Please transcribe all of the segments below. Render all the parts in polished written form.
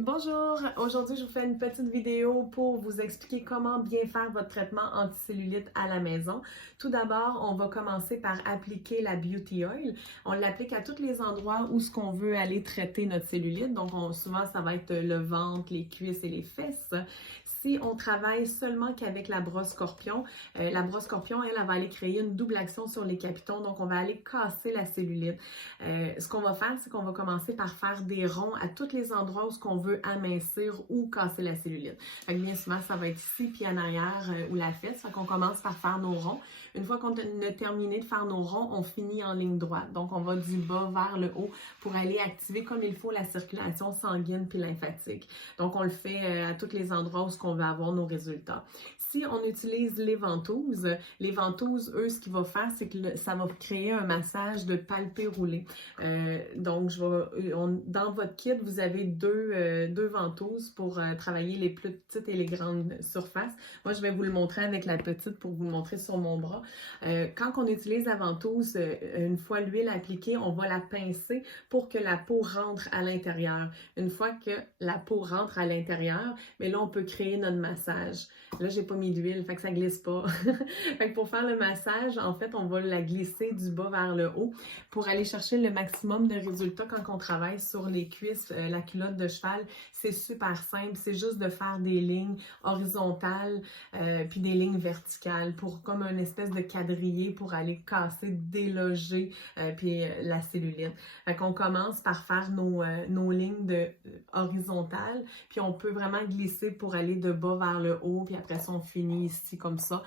Bonjour, aujourd'hui je vous fais une petite vidéo pour vous expliquer comment bien faire votre traitement anti-cellulite à la maison. Tout d'abord, on va commencer par appliquer la Beauty Oil. On l'applique à tous les endroits où ce qu'on veut aller traiter notre cellulite. Donc souvent ça va être le ventre, les cuisses et les fesses. Si on travaille seulement qu'avec la brosse Scorpion, elle va aller créer une double action sur les capitons, donc on va aller casser la cellulite. Ce qu'on va faire, c'est qu'on va commencer par faire des ronds à tous les endroits où ce qu'on veut amincir ou casser la cellulite. Fait que bien souvent, ça va être ici, puis en arrière ou la fesse. Fait qu'on commence par faire nos ronds. Une fois qu'on a terminé de faire nos ronds, on finit en ligne droite. Donc, on va du bas vers le haut pour aller activer comme il faut la circulation sanguine puis lymphatique. Donc, on le fait à tous les endroits où on veut avoir nos résultats. Si on utilise les ventouses, eux, ce qu'ils vont faire, c'est que ça va créer un massage de palpé roulé. Donc, dans votre kit, vous avez deux ventouses pour travailler les plus petites et les grandes surfaces. Moi, je vais vous le montrer avec la petite pour vous le montrer sur mon bras. Quand on utilise la ventouse, une fois l'huile appliquée, on va la pincer pour que la peau rentre à l'intérieur. Une fois que la peau rentre à l'intérieur, mais là, on peut créer notre massage. Là, j'ai pas mis d'huile, fait que ça glisse pas. Fait que pour faire le massage, en fait, on va la glisser du bas vers le haut pour aller chercher le maximum de résultats quand on travaille sur les cuisses, la culotte de cheval. C'est super simple, c'est juste de faire des lignes horizontales puis des lignes verticales pour comme une espèce de quadrillé pour aller casser, déloger puis la cellulite. Fait qu'on commence par faire nos lignes horizontales, puis on peut vraiment glisser pour aller de bas vers le haut, puis après ça, on finit ici comme ça.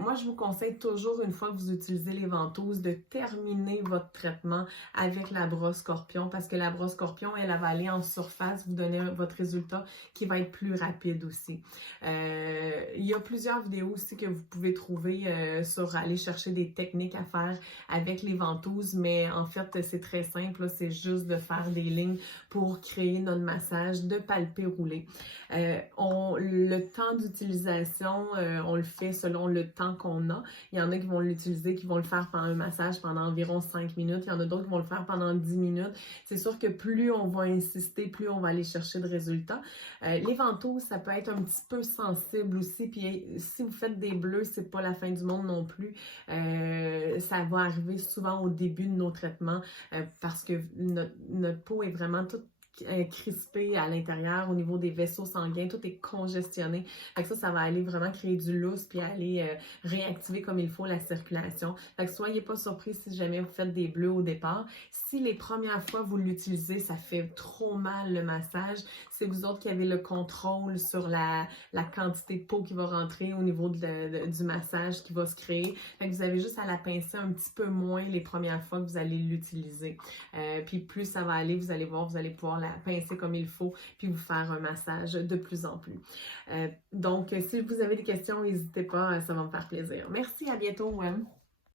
Moi, je vous conseille toujours, une fois que vous utilisez les ventouses, de terminer votre traitement avec la brosse Scorpion, parce que la brosse Scorpion, elle va aller en surface, vous donner votre résultat qui va être plus rapide aussi. Il y a plusieurs vidéos aussi que vous pouvez trouver sur aller chercher des techniques à faire avec les ventouses, mais en fait, c'est très simple, c'est juste de faire des lignes pour créer notre massage de palpé roulé. Le temps d'utilisation, on le fait selon le temps qu'on a. Il y en a qui vont l'utiliser, qui vont le faire pendant un massage pendant environ 5 minutes. Il y en a d'autres qui vont le faire pendant 10 minutes. C'est sûr que plus on va insister, plus on va aller chercher de résultats. Les ventouses, ça peut être un petit peu sensible aussi. Puis si vous faites des bleus, c'est pas la fin du monde non plus. Ça va arriver souvent au début de nos traitements parce que notre peau est vraiment toute crispé à l'intérieur au niveau des vaisseaux sanguins, tout est congestionné. Fait que ça va aller vraiment créer du lousse puis aller réactiver comme il faut la circulation. Fait que soyez pas surpris si jamais vous faites des bleus au départ. Si les premières fois vous l'utilisez, ça fait trop mal le massage, c'est vous autres qui avez le contrôle sur la quantité de peau qui va rentrer au niveau du massage qui va se créer. Fait que vous avez juste à la pincer un petit peu moins les premières fois que vous allez l'utiliser. Puis plus ça va aller, vous allez voir, vous allez pouvoir la pincer comme il faut, puis vous faire un massage de plus en plus. Donc, si vous avez des questions, n'hésitez pas, ça va me faire plaisir. Merci, à bientôt.